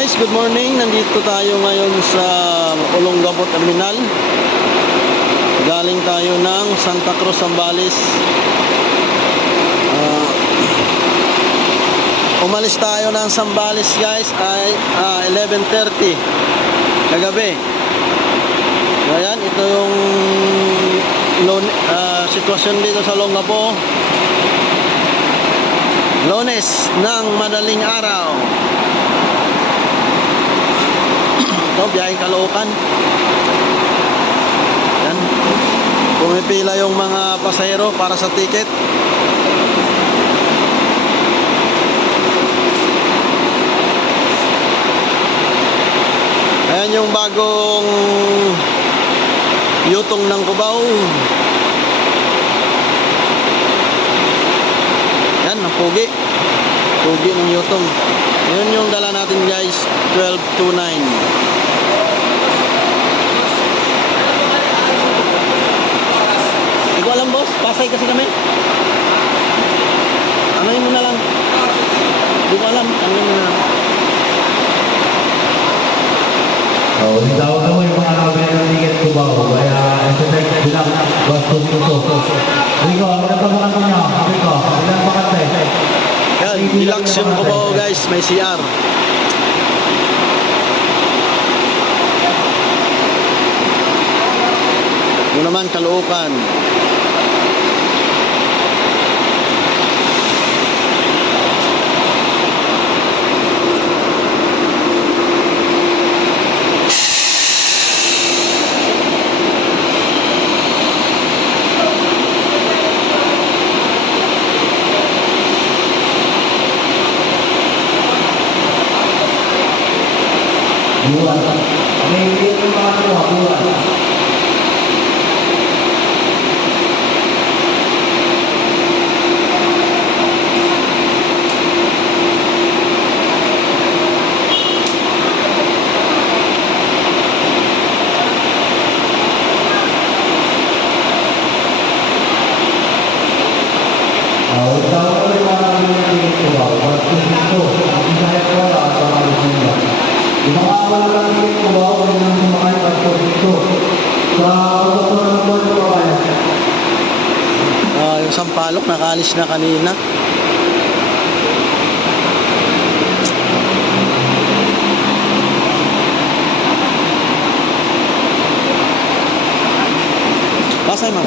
Guys, good morning. Nandito tayo ngayon sa Olongapo Terminal. Galing tayo ng Santa Cruz, Zambales. Umalis tayo ng Zambales, guys, ay 11:30 kagabi. Ayan, ito yung sitwasyon dito sa Olongapo. Lunes ng madaling araw. Ito, biyaheng Caloocan. Yan. Pumipila yung mga pasahero para sa ticket. Ayan yung bagong yutong ng Cubao. Yan, ang pugi. Pugi ng yutong. Yun yung dala natin, guys. 1229. Hindi ko alam, boss. Pasay kasi kami. Ano yun mo na lang? Hindi ko alam. Ano yun mo na lang? Tawag naman yung mga nakabili ng ticket ko ba? Kaya exercise bilang bastos ko. Rico, magandang mga niya. Rico, magandang bakante. Yan, deluxe yung Cubao, guys. May CR. Yun naman, Caloocan. Buwan. May yung mga buwan. Yung Sampaloc nakaalis na kanina. Pasay, ma'am.